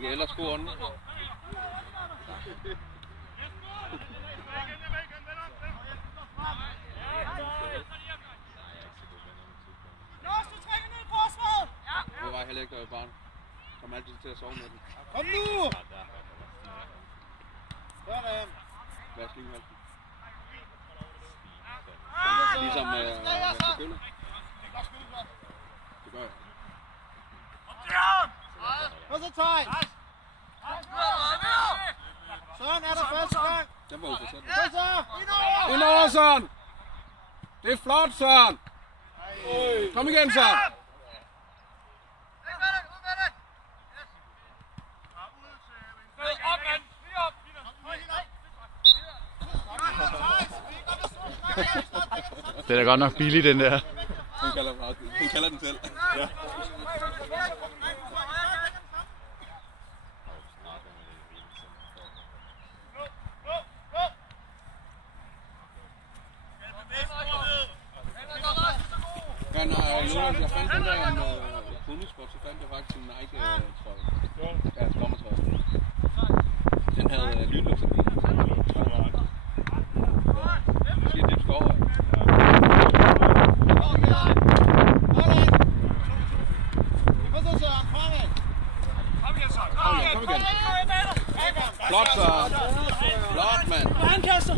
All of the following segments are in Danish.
Vi kan ellers score den. Det var heller ikke, da jeg var barn. Jeg kom altid til at sove med den. Kom nu! Sådan. Vask lige halsen. Ligesom med begynder. Det gør jeg. Og så tegn! Søren er der første gang! Den var jo for sådan. Så! Indover, Søren! Det er flot, Søren! Kom igen, Søren! Det er da godt nok billigt, den der. Hun kalder den selv. Ja. Ja, når jeg fandt den der kunesport, så fandt jeg faktisk en Nike-trøje. Ja, lommetrøje. Den havde lynlås i bilen. Måske det skov. Kom igen. Flot, så. Flot, mand. Brandkaster.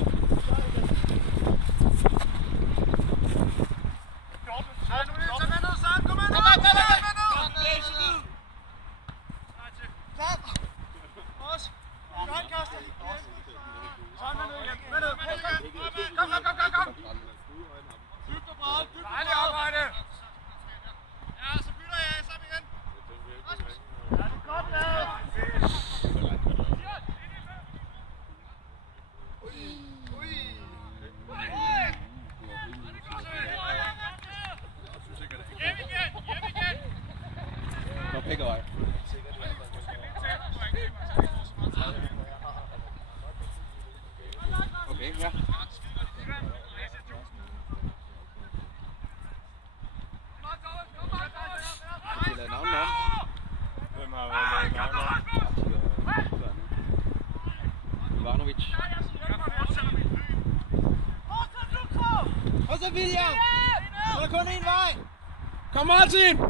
Okay, ja. Skal vi lade navnet om? Hvem har lavet navnet om? Ivanovic. Og så William! Så er der kun én vej! Kom Martin!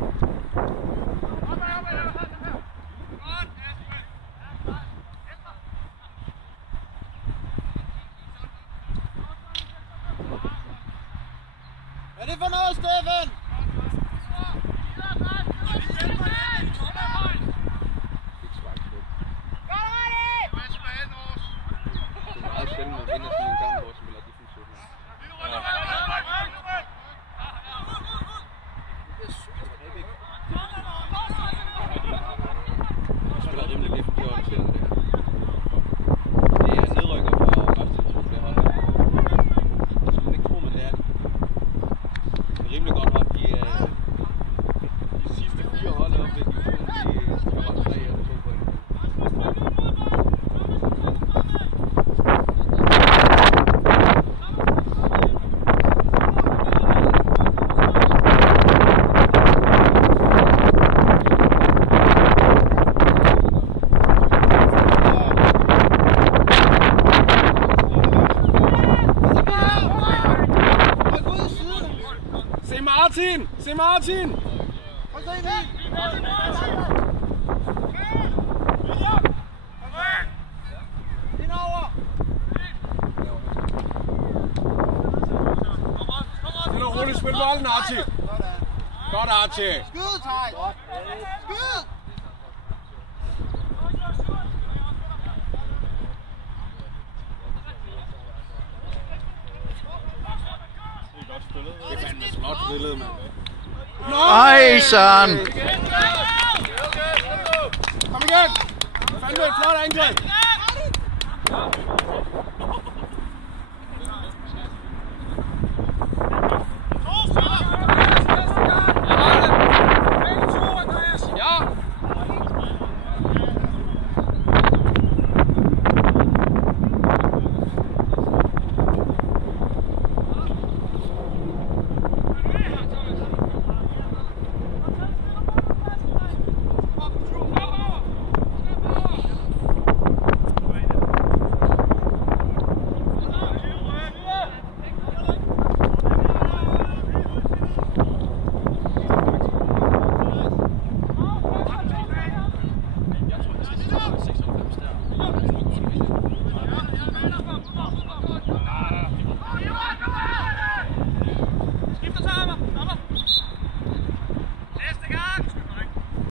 Er det for noget, Steffen? Det er meget sjældent, at man vinder sådan en gang, hvor spiller defensivt. Jeg spiller rimelig defensivt orienteret der. Det er nedrykker fra Røstens flere hold. Det skulle man ikke tro, man lærer det. Det er rimelig godt hold. De sidste 4 hold op ved divisionen, de har 3 eller 2 point. Martin! Se Martin! Og så ind i! Indover! Spil og roligt, spil bolden, Archie! Godt, Archie! Skyd, Tej! Skyd! Det er fandme småt spillet, mand. Ej, Søren! Kom igen! Fandme et flot angreb!